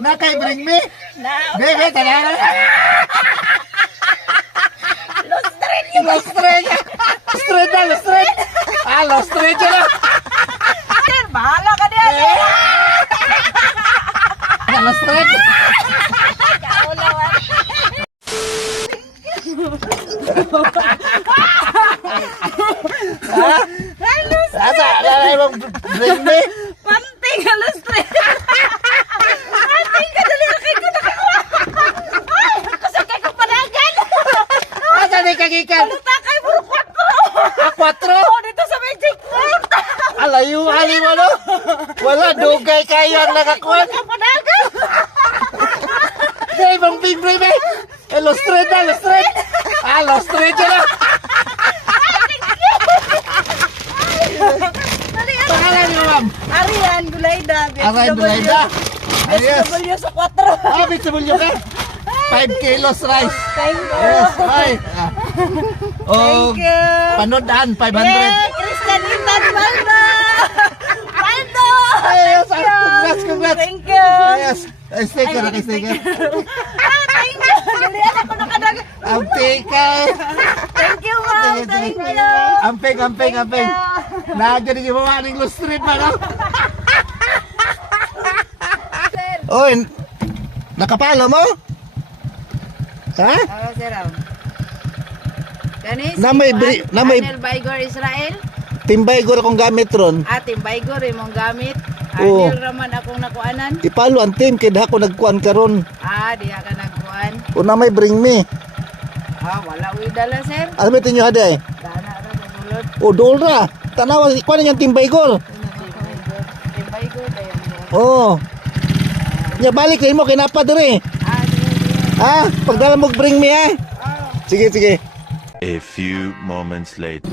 Nakay bring me. Now. Bebe, tanana. Lustrin yung Lustrin. Lustrin na, lustrin. Lustrin siya na. sir. Bahala ka diyan. Lustrin. Kaulawan. Asa, lalay mong bring me. Panting ka lustrin. Panting ka dali. Akay ko nakakuha. Ay, kasakay ko panagan. Asa ni kagikan? Takay mo 4. dito sa magic fruit. Alayo, mo no? Wala, dugay kayo ang nakakuha. Panagan. Hey, bang big bring me. Lustrin na, lustrin. Lustrin siya na. Pangalan niyo, ma'am? Arian Gulayda. Arian Gulayda. Ayos. BSW sa 4. BSW ka? 5 kilos rice. Thank you. Yes, ay. Oh, Thank you. panoodaan, 500. Yay! Christian Lindan Maldo! Maldo! Ayos, congrats. Thank you. Yes. Sticker, naka-sticker. Thank you. Dalian ako nakadag. Ang sticker. Thank you, ma'am. Thank you. Amping. Nagyan din yung mga aning lustrin pa, no? Oy, nakapalo mo? Ha? Oo, sir. Kani si Namay Anel Baygor Israel. timbay ko akong gamit ron. Ating Baygor imong gamit. Oo. Anel raman akong nakuanan. Ipalo ang team kid ako nagkuan karon. Diha ka nagkuan. O na may bring me. Wala uy dala, sir. Ano ba tinyo haday? Dana ra bulod. O dol ra. Tanawa kuan yung timbay ko. Ating Baygor dayon. Oh. Nya balik rin mo kinapa dire. Pagdala mo bring me ha. Sige. A few moments later.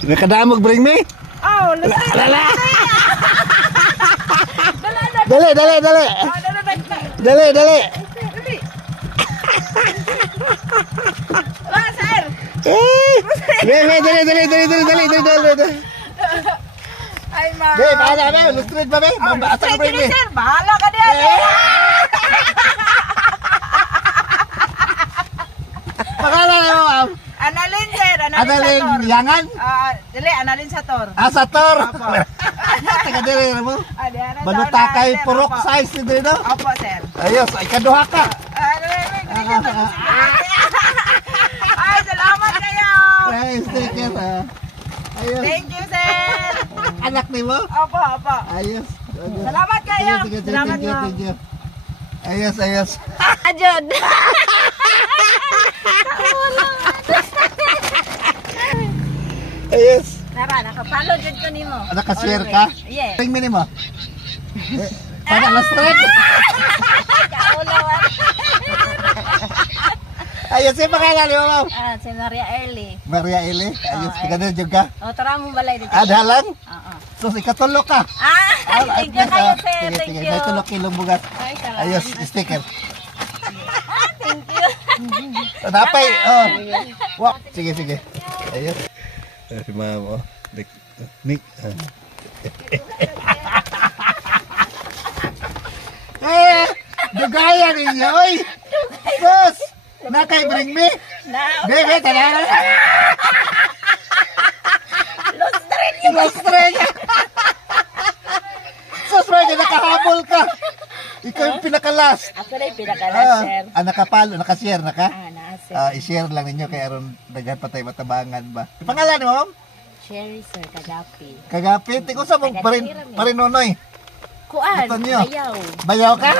Nakadamog bring me? Lala. Lala. Dala. Dali. Dali. Sir. Dali. Ay, ma. Be, bahala be. Lustrid ba be? Asa ka bring me? Sir, bahala ka diyan. Pangalan mo, ma'am? Analin, sir. Analin Yangan? Dali, analin sa tor. Sator. Opo. Taga dire mo. Diyan na Balutakay sir. purok Opo. size ni dire no? Opo, sir. Ayos, ay kaduha ka. Ay, salamat kayo. Ay, sticker. Ayos. Thank you, sir. Anak ni mo? Opo. Ayos. Salamat kayo. Sige, Salamat, thank ma'am. you. Ayos. Ajod. Ayos. Nara, nakapalo dyan ko nimo. Nakashare ka? Yes. Ring me mo. Para lustrid. Kaulawan. Ayos, yung pangalan ni mo. Si Maria Early. Maria Eli. Ayos, tignan dyan ka. Tara mo balay dito. Dahalan? Oo. So, ikatulog ka. Thank you kayo, sir. Sige, Thank you. may tulog kilong bugat. Ay, salamat. Ayos, sticker. Thank you. Napay, oh. Wow. Sige. Ayos. Si ma'am, oh. Nick. Dugaya ninyo, oy. Sus, nakay bring me. Bebe, tanana. Lustrin. Sus, medyo nakahabol ka. Ikaw yung pinakalas. Ako na yung pinakalas, sir. Nakapalo, nakashare na ka? Sir. I-share lang ninyo kaya aron daghan patay matabangan ba. Pangalan mo, ma'am? Sherry, sir. Kagapi. Kagapit. Ikaw sa mong parinonoy. Kuan. Ito niyo. Bayaw. Bayaw ka?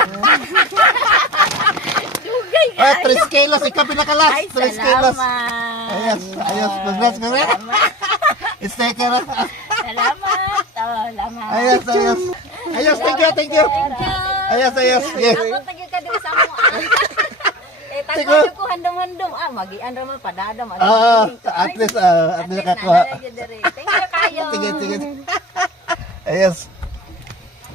Dugay ka. 3 kilos. Ikaw pinakalas. Ay, 3 kilos. salamat. Ayos. Congrats. Sticker. Salamat. Salamat. Ayos. Thank you. Ayos. Yeah. Salamat lagi ka din sa mo. Tigo. Tago ko handom-handom. Magian ra man padadam. At least nakakuha. Thank you kayo. Sige. Ayos.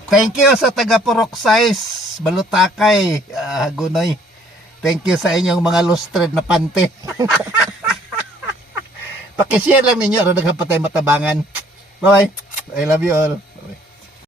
Thank you sa taga Purok Size, Balutakay, Gunoy. Thank you sa inyong mga lustred na pante. Pakishare lang ninyo, aron nagkapatay matabangan. Bye-bye. I love you all.